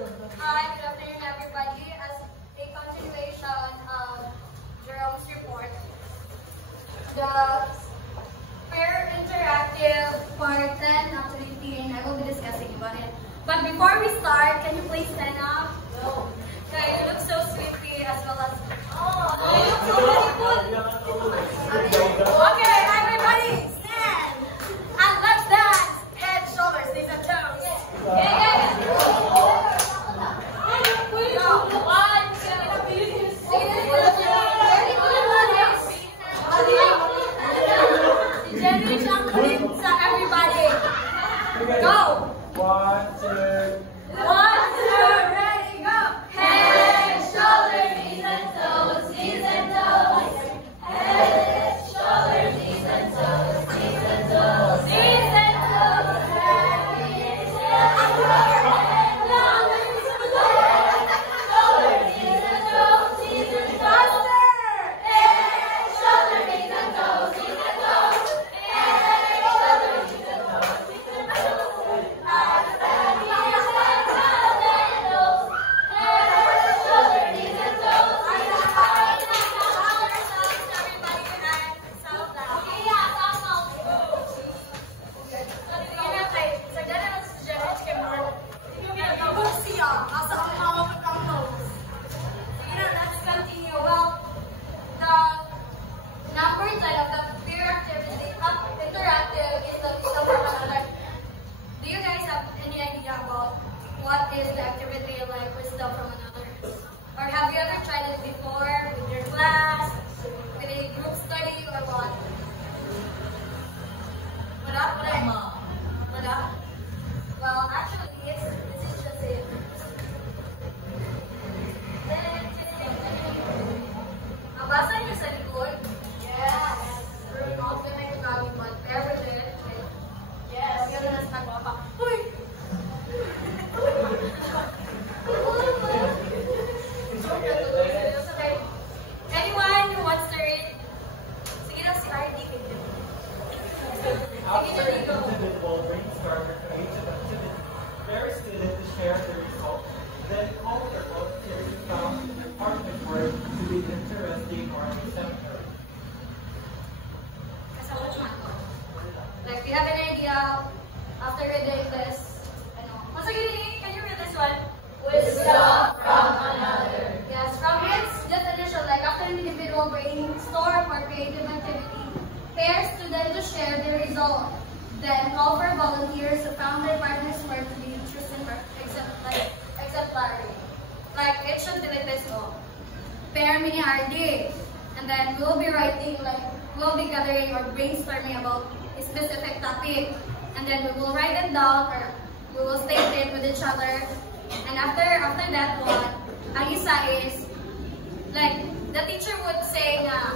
Hi, good afternoon everybody. As a continuation of Jerome's report, the pair interactive part 10 activity, and I will be discussing about it. But before we start, can you please stand up? No. Okay, you look so sleepy as well as... Oh, you look so beautiful. Okay, everybody, stand. And let's dance. Head, shoulders, knees and toes. Yeah. Everybody, go! 1, 2. 1, 2, ready, go! Head, shoulders, knees and toes, knees and toes. Head, shoulders, knees and toes, knees and toes, knees and toes. What is the activity like wisdom from another? Or have you ever tried it before with your class, with a group study, or what? What up? Well, actually, this is just it. Nabasa niyo sa likod? Yes. We're not gonna yung gagawin, but bear with it. Yes. Yun na sa nagwapa. Uy! Anyone who wants to read? Sige lang si RD. After an individual brainstorm or creative activity, various students to share the results, then call their volunteers to found the department work to be interesting or exemplary. Like, do you have an idea after reading this? Once again, can you read this one? Wisdom from another. Yes, from its definition, like after an individual brainstorm or creative activity, pair students to share the result. Then call for volunteers to found their partner's work to be interesting or exemplary. Like it should be like this, no? Pair mini RD. And then we'll be writing, like we'll be gathering or brainstorming about a specific topic. And then we will write it down or we will state it with each other. And after that one, ang isa is, like, the teacher would say na,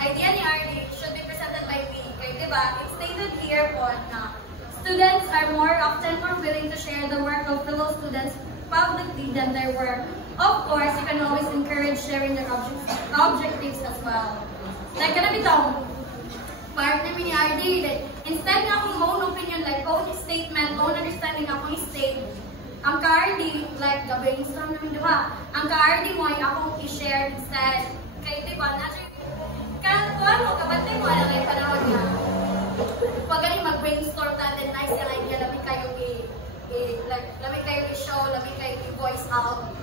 idea ni RD should be presented by me. Okay, diba? It's stated here po na students are more willing to share the work of fellow students publicly than their work. Of course, you can always encourage sharing their objectives as well. Like, kanang bitaw, part namin ni RD, like, instead na akong own opinion, like own statement, own understanding akong state, ang ka-RD, like, the brainstorm namin, di ba? Ang ka-RD mo ay akong i-share instead. Kaya, di ba, kuhan mo, kabantay mo, alam ay panahon na. Pag galing mag-brainstorm natin, nice yung idea, lamig kayo lamig kayo i-show, lamig kayo i-voice out.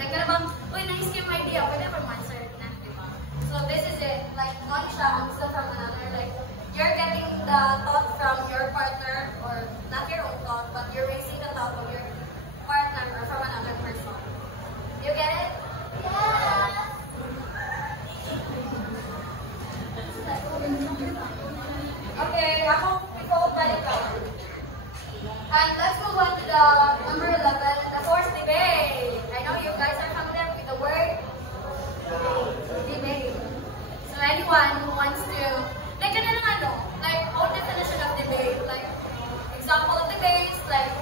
Like, ano bang, uy, nice yung idea, pwede pa man-answer na, di ba? So, this is it. Like, not siya, ang wisdom from another. Like, you're getting the thought from your partner, or not your own thought, but you're raising the thought of your partner or from another person. You get it? Yeah! Okay, ako, ikaw balik ka. And let's move on to the number 11, the fourth debate. I know you guys are familiar with the word debate. So anyone who wants to, like, own definition of debate, like, example of debates, like,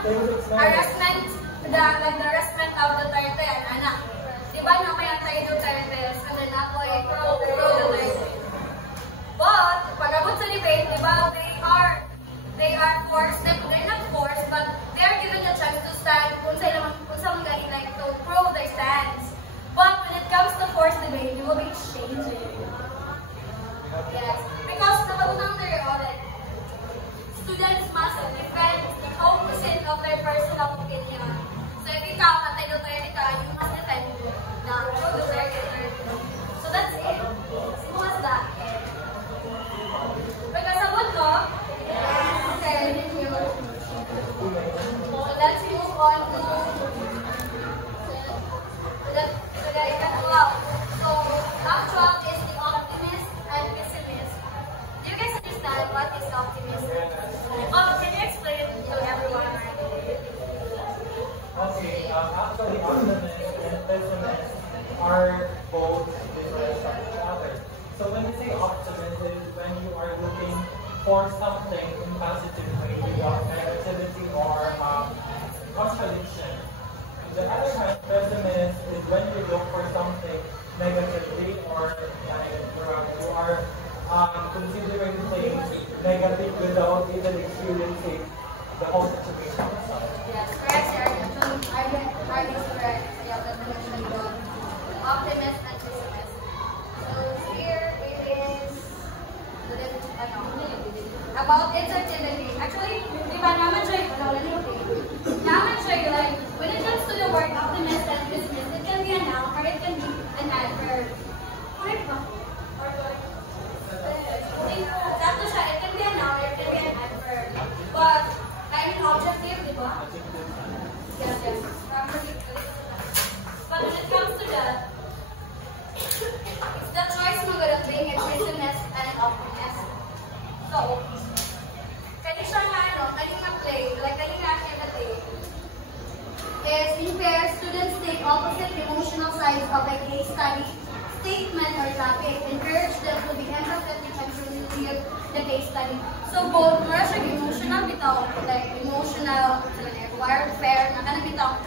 They would explain. harassment, the harassment of the Duterte, anak. Diba na may antay Duterte, and then ako ay pro Duterte. But, pag-abot sa debate, diba, they are forced, like, they're not forced, but they are given a chance to stand kung saan gani, like, to prove their stands. But when it comes to forced debate, you will be exchanging. Yes, because napagunang their audit, students must defend the opposite of their personal opinion. So if ikaw, antay Duterte ka, you must defend the pro Duterte. So that's it. Simple as that. Pagkasabot ko? Yes. Okay, thank you. So let's move on to the actual. So actual is the optimist and pessimist. Do you guys understand what is optimism? Oh, can you explain it to everyone? Okay, actually, optimist and pessimist are both different from each other. So when you say optimist is when you are looking for something in positive way without negativity or contradiction. The other hand, pessimist is when you look for something negatively or you are considering things negative without even experiencing the whole situation itself. Yes, correct, sir. I guess correct. Yeah, that's mentioned the optimist and pessimist. So here it is about its activity. Actually, di ba naman siya like, when it comes to the word optimist and pessimist, it can be a noun or it can be an adverb. Correct ba? Dato siya, it can be a noun or it can be an adverb. But, I mean objective, di ba? Yes, yes. But when it comes to that, it's the choice mo gano'n being a pessimist and an optimist. So, kani siya nga, kani play, like kani nga activity, is in pairs, students take opposite emotional sides of a case study, statement, or topic. Encourage them to be empathetic and to review the case study. So, both more siya emotional bitaw, like emotional, warfare, na kanang bitaw.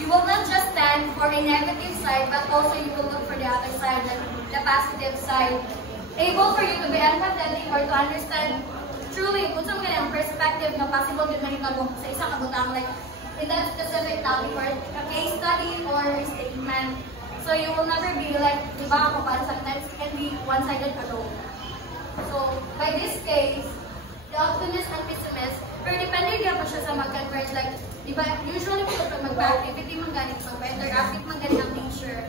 You will not just stand for a negative side, but also you will look for the other side, like the positive side. Able for you to be empathetic or to understand truly kung saan ganang perspective na possible din mahitabo sa isang kabutang, like in that specific topic or a case study or a statement. So you will never be like, di ba ako pa, sometimes it can be one-sided alone. So by this case, the optimist and pessimist, pero depende din po siya sa mag-converge, like, di ba, usually po pag mag-activity man ganit, mag-interactive man ganit ang teacher,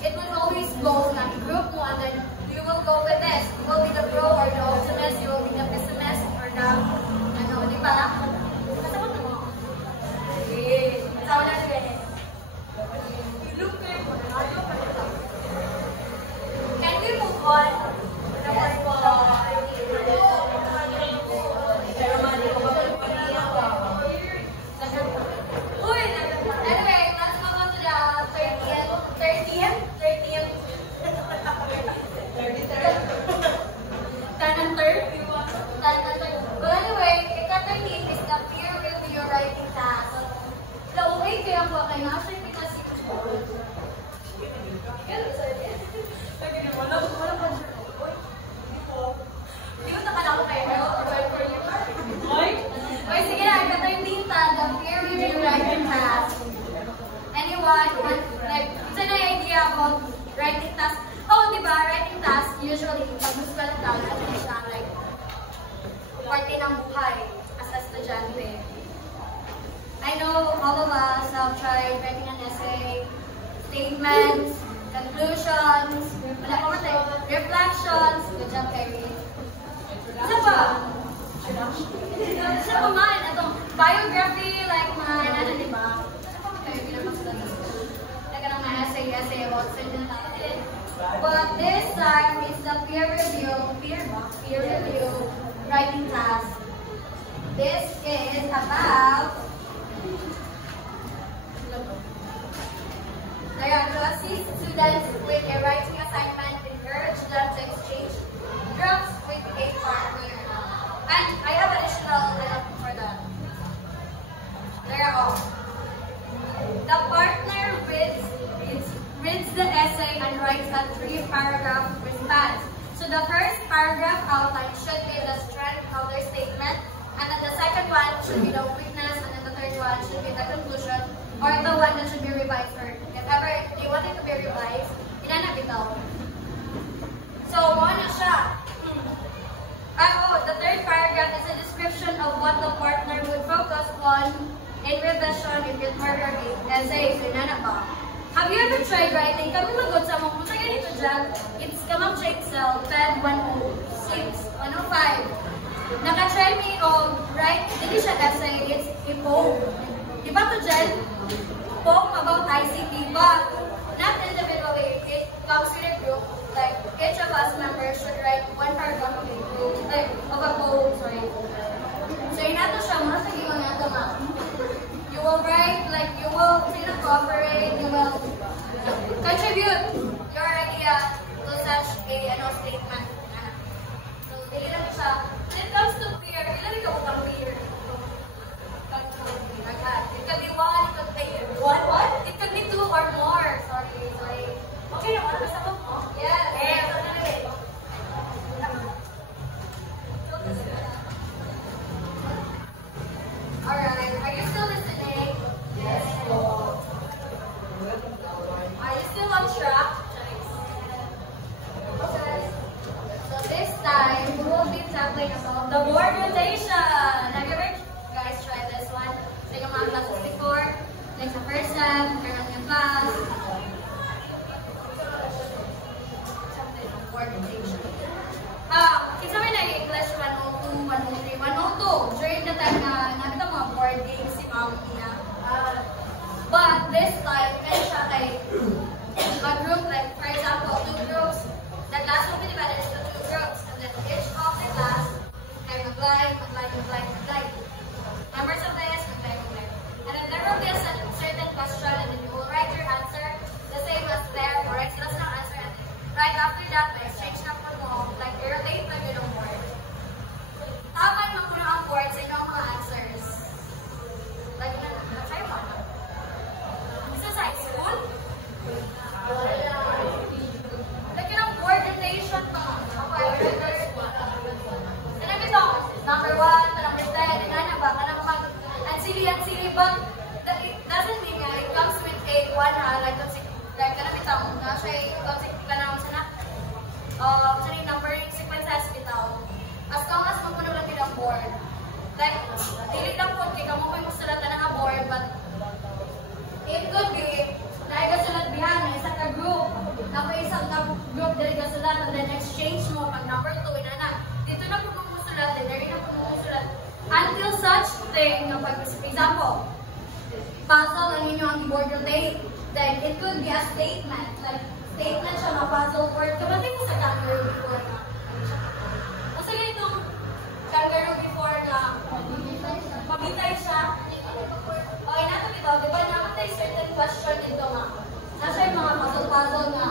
it will always go na group mo, and then you will go with this. You will be the pro or the optimist, you will be the pessimist or the, di ba? Kasama mo? Okay. Kasama na siya ganit. You look like, can we move on? Anyway, let's move on to the 30th. But anyway, ika-13 is the peer review writing task. So, okay, kaya po kayo na-actually because hindi ko nakala ko kayo. Okay, sige na, ika-13 the peer review writing task. Anyone, like, isa na yung idea about writing task? Oh, di ba, writing task, usually, pag muskwala ka, ano siya, like, parte ng buhay as a estudyante. I know all of us have tried writing an essay, statements, conclusions, reflections. Good job, Kyrie. Isa pa? Isa pa man, itong biography, like man, ano, di ba? Isa pa man kayo, pinapasulat. Like, mga essay about certain topics. But this time is the peer review writing task. This is about there are to assist students with a writing assignment, encourage them to exchange drafts with a partner. And I have additional for that. The partner reads the essay and writes a 3-paragraph response. So the first paragraph outline should be the strength of their statement, and then the second one should be the weakness, and then the third one should be the conclusion, or the one that should be revised for. If ever you want it to be revised, inanap ito. So, ano siya? The third paragraph is a description of what the partner would focus on in revision if it were her essay. So, inanap ba? Have you ever tried writing? Kami magod sa mga kung ganito dyan, it's Kamang Excel, Fed 106, 105. Naka-try me of write, hindi siya essay, it's a poem. Diba to dyan? Poem about ICT, but not individually. It comes with a group. Like, each of us members should write 1 paragraph of a group, like, of a poem, sorry. So, inato siya, muna sa giwan nga ito, ma. You will write, like, you will cooperate, you will contribute your idea to such a statement. So, dili lang siya. When it comes to peer, ilan ka utang peer? It could be 1, it could be 1, what? It could be 2 or more. Sorry. Okay, naman, basta mo? Yes. Alright, are you still listening? Yes. Are you still on track? Okay. So this time, we will be tackling about the board rotation. Have you ever guys tried this one? Take a mga classes before. Like sa first sem, turn on your class. Board rotation. Isa may nag-English 102, 103, 102. During the time na nakita mga board games si Mami niya. But this time, kaya siya kay a group, like for example, 2 groups. The class will be divided into 2 groups. And then each of the class ay mag-line. Members of this, mag-line. And then there will be a certain question, and then you will write your answer the same as there, correct? So that's not answer. And right after that, may exchange na po mo, like i-relate na yun ang board. Tama naman po na ang board sa inyong mga answers. Like, try mo na. Is this high school? Like, yun ang board rotation pa. Okay, and ito, number 1, number 10, inana ba? Kanang mag, ansili, but it doesn't mean it comes with a 1 ha, like, kanang ito, na siya, kanang sana, sorry, numbering sequences bitaw. As long as magpuno lang din ang board. Like, dili lang po, kaya mo ko'y musulatan ng board, but it could be, dahil kasulat bihan, isa ka group, na may isang group dahil kasulat, and then exchange mo, pag number 2, inana. Dito na po musulat, then there na po musulat. Until such thing, na pag, for example, puzzle ang inyo ang board rotate, then it could be a statement, like, statement siya ng puzzle word. Kapatid ko sa kangaroo before na. Kasi itong kangaroo before na mamitay siya. Okay, nato dito, di ba namatay certain question dito nga. Nasa yung mga puzzle-puzzle na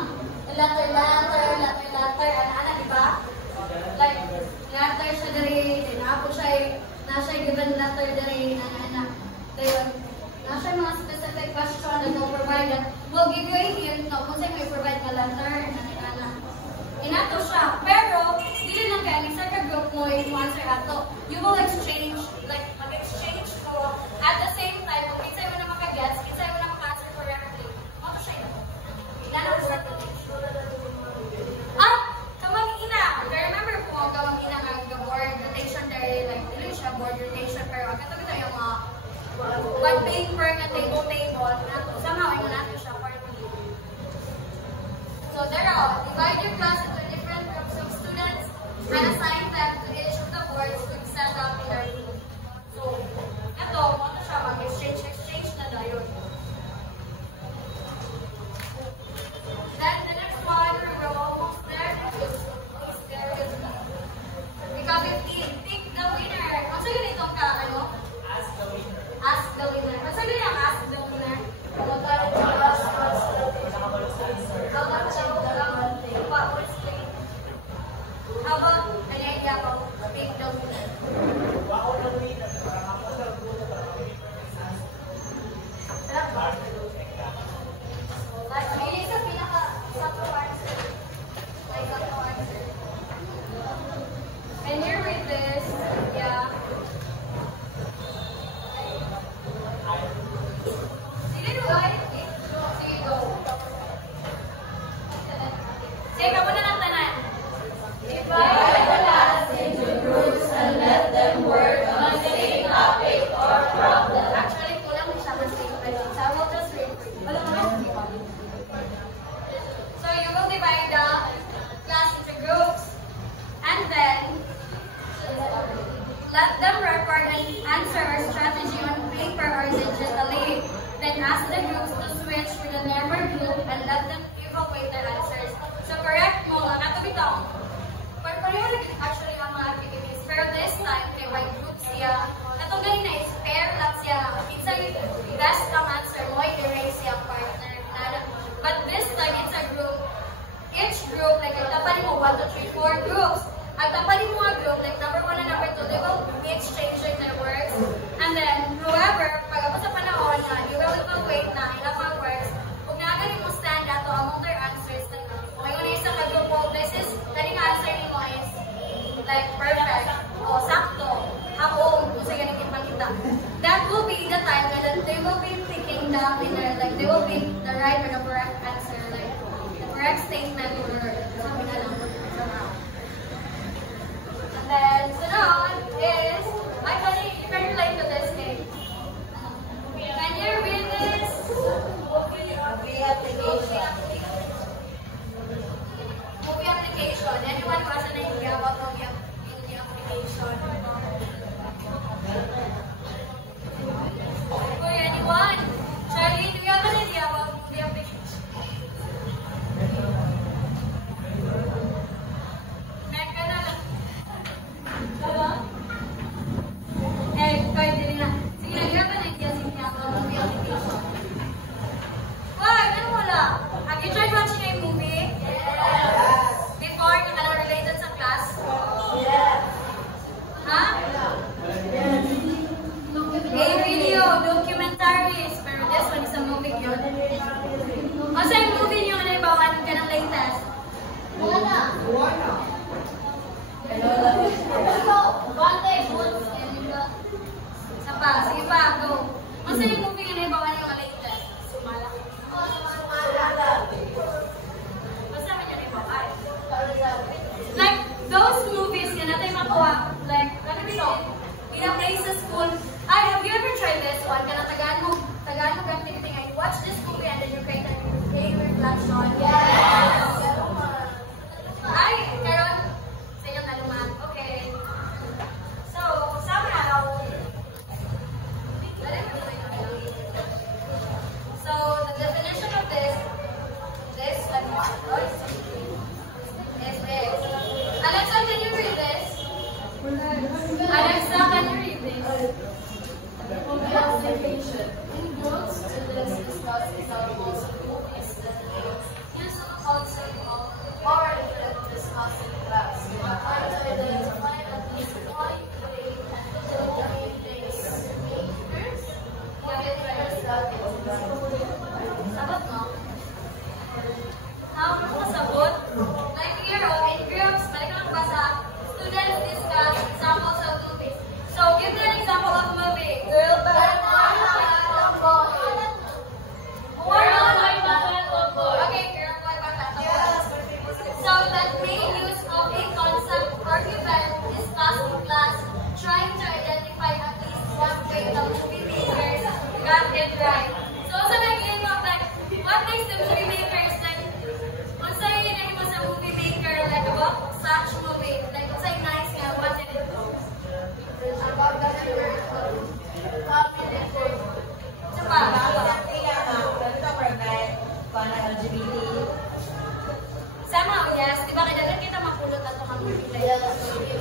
letter, ana, di ba? Like, letter siya diri, ako siya, nasa yung given letter diri, ana. Nasa yung mga specific question that will provide that will give you a hint na kung sa'yo may provide ka letter, ana. Inato siya. Pero, dili lang kaya, isa ka group mo yung answer ato. You will exchange, like, mag-exchange mo at the same time, kung kinsay mo na maka-guess, kinsay mo na maka-answer correctly. Ano siya yun? Inana ko sa kamang-ina. I remember po, kamang-ina nga board rotation there, like, dili siya board rotation, pero katabi tayo yung mga one paper nga table, somehow, ay natin siya partly. So, there are, divide your class into different groups of students and assign them to each of the boards to be set up in their group. So, ito, ano siya, mag-exchange na dayon. Then, the next one, we're almost there. Because if you pick the winner, ang sige nito ka, ano? Ask the winner. Ang sige ang ask the winner. How about an idea about digitally. Then ask the groups to switch to the normal group and let them evaluate their answers. So correct mo, nakatubitaw. Pareho actually ang mga activities. Pero this time, kay by group siya, katong galing na is pair lang siya. It's a best ang answer mo, i-erase siya partner. But this time, it's a group. Each group, like, agtapanin mo 1, 2, 3, 4 groups. Agtapanin mo a group, like, number 1 and number 2, they will be exchanging their words. And then, whoever, pag ako sa panahon na, you will evaluate na ilang mga words, kung nagaling mo stand ato among their answers, like, okay, kung isa ka group mo, this is, galing answer ni mo is, like, perfect, o sakto, ako, kung sa ganit ipakita. That will be the time that they will be picking the winner, like, they will pick the right or the correct answer, like, the correct statement or something na lang. And then, sunod is, actually, you can relate to this game. Can you read this? Movie application. Movie application. Anyone who has an idea about movie application? Okay, anyone? Charlie, do you have an idea about movie application? Mega na lang. Diba? Eh, kahit din na. Sige, do you have an idea about movie application? Why? Ano wala? Have you tried watching a movie? Yes. Before, na related sa class? Yes. Ha? Yes. A video, documentaries, pero this one is a movie yun. O sa yung movie nyo, ano yung bawan ka ng latest? Wala. Wala. Isa pa, sige pa, go. O sa yung movie nyo, ano yung bawan yung latest? Sumala. Basta man yun yung bawan. Like, those movies, yan natin makuha. Like, ano dito? In a place sa school. Ay, have you ever tried this one? Kana Tagalog activity nga. You watch this movie and then you create a daily reflection. Yes! Ay, karon sa inyong naluman. Okay. So, somehow, so, the definition of this, and is this. Alexa, can you read this? Alexa, can you read this? Application. In groups, students discuss examples of movies that they use the concept of or instead of discussing class. Try to identify at least one way to communicate makers. Makers that Sabot mo? How mo kasabot? Like here, in groups, balik lang ba sa students discuss examples of movies. So, give me an example of movie. Girl, bad boy. Okay, girl, bad boy. So, that main use of a concept argument discussed in class, trying to identify at least one way the movie makers got it right. So, sa naging mo, like, what makes the movie makers, like, what's the name mo sa movie maker, like, about such movie? Like, what's like nice nga, what did it do? about the Somehow, yes. Diba, kailangan kita mapulot na itong movie. Like,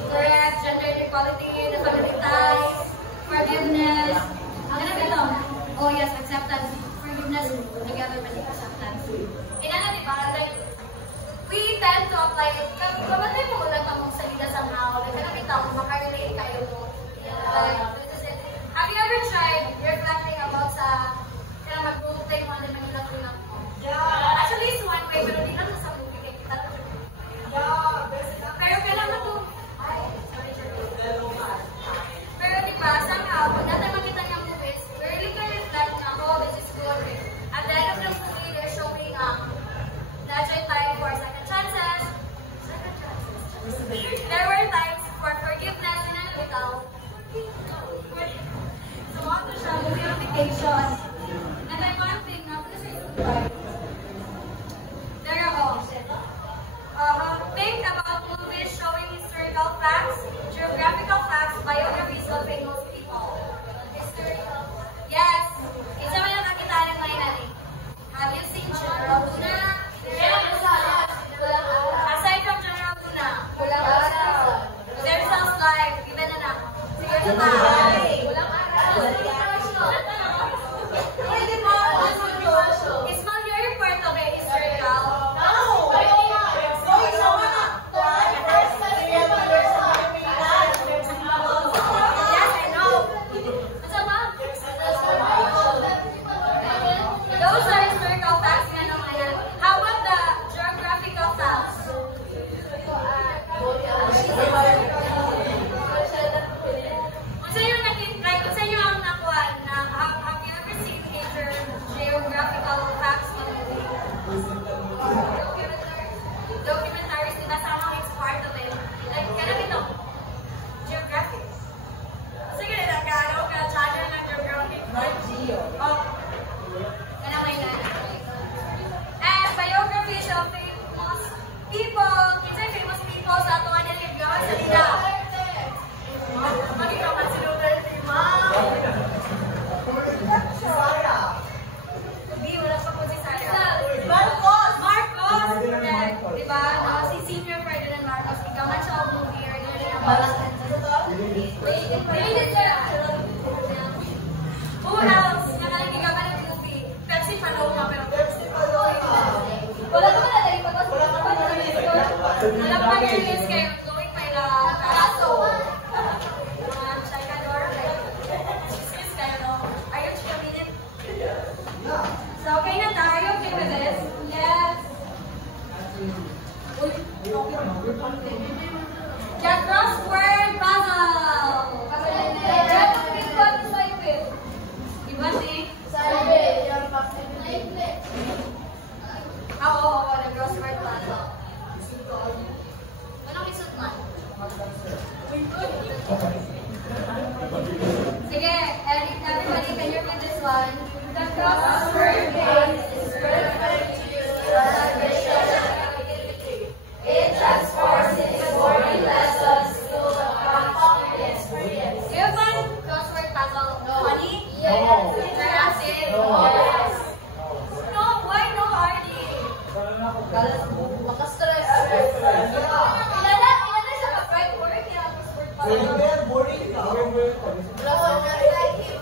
correct, gender equality, the family ties, forgiveness. Ang ganang ito? Oh, yes, acceptance. Forgiveness, together with acceptance. Kailangan, diba, like, we tend to apply it. Kamatay mo ulit ang mong salida somehow. Like, kanang ito, makarelate kayo mo. Like, have you ever tried reflecting about sa kaya mag-group time mo na mangilang-ilang mo? Yeah. Actually, it's one way, pero di lang sa movie kay kita lang. Yeah. Pero kailangan mo, pero diba, somehow, pag natin makita ng movies, we really can reflect na, oh, this is good. At the end of the movie, they're showing Documentaries, di ba sama it's part of it. Like, kanang ito, geographic. Sige, nagkano ka, channel ng geographic. Oh, kanang may nanay. And biography siya, famous people. Kinsay famous people sa ato nga nilibyo sa nila. Maging ka si Duterte, ma'am. Hindi, wala pa po si Sarah. Marcos! Correct. Diba? Si Senior Ferdinand Marcos, ikaw man siya movie or yun yung balasan. Rated siya! Who else? Nakalagi ka ba ng movie? Pepsi Paloma, pero Pepsi Paloma. Wala naman na tayo pag wala pa wala pa release kayo. Going by the Carazo. Chicador. Excuse kayo, no? Are you committed? So, okay na tayo. Okay with this? Yes. The crossword puzzle. Diba, Nick? Oo, the crossword puzzle. Anong isot man? Sige, everybody, can you read this one? The crossword game is perfect to use it transforms into boring lessons full of fun and experience. Do you find crossword puzzle funny? Yes. Interactive? Yes. No, why no, Hardy? Makastress. Ilala siya ka-fried work, yung crossword puzzle. Boring na.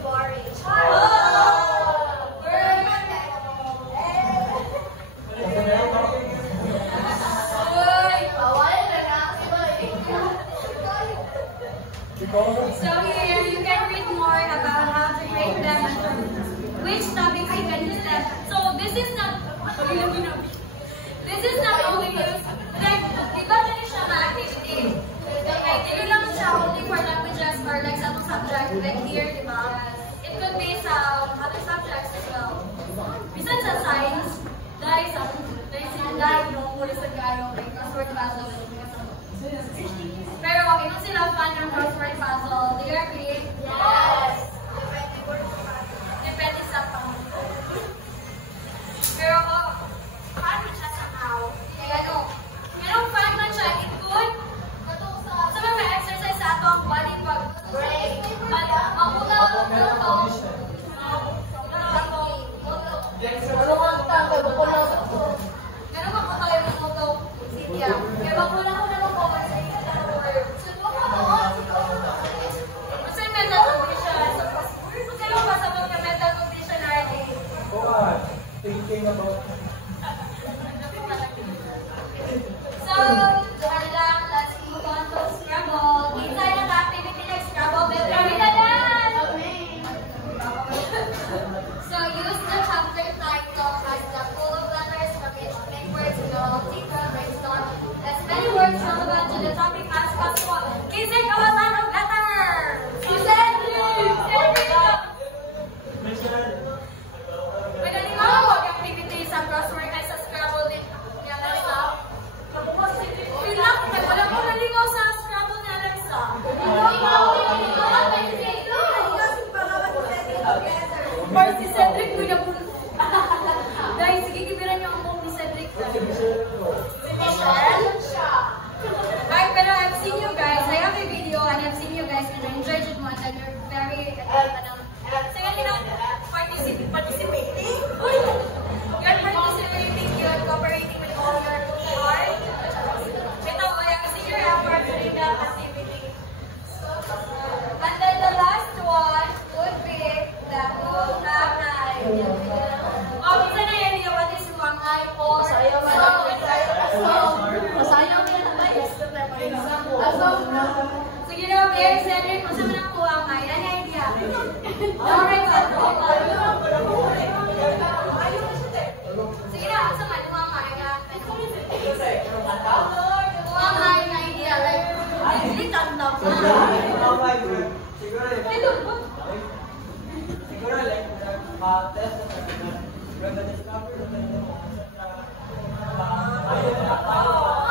Boring. So here you can read more about how to make them, which topics you can use them. So this is not only used like iba din siya activity. Like hindi lang siya only for languages or like sa subject like here, diba? It could be sa other subjects as well. Bisan sa science, dahil sa no, muli sa gayo, like crossword puzzle. Pero okay, kung sila fan ng crossword puzzle, do you agree? Yes. Depende sa pang. Pero fan man siya somehow. Kaya merong fan man siya, it could sa mga exercise sa ato ang body pag Break. mapugaw ang muto. Pero mapugaw yung muto. Cynthia. Kaya mapulang ko na mag-comment sa inyo na word. Masay mental condition. Masay yung pasabot ka mental condition already. Thinking about So, doon lang, let's move on to Scrabble. Kita na activity like Scrabble, better na yan! So, use the chapter title as the full of letters from which make words go. Think of brainstorm. As many words relevant to the topic as possible. Kisig kawalan of letter! Magaling ako mag-activity sa crossword ay sa Scrabble din. Yan na sa wala ko nalingaw sa Scrabble na Alexa. Or si Cedric ko na po. Guys, sige, kibiran niyo ang mong ni Cedric. Ay, pero I've seen you guys. I have a video and I've seen you guys and I enjoyed it much and you're very, sige, participating? You're participating, you're cooperating with all your heart. Ito, I've seen your efforts in the activity. And then the last one would be the Huangay. Oh, bisa na yan yung what is Huangay or so, you know, there, Cedric, kung saan ang Huangay, ano yung idea? Alright, sige na, sa man, Huangay na. Huangay na idea, like, hindi tanda pa. siguro like test When the discovery of the new, ayun na, tayo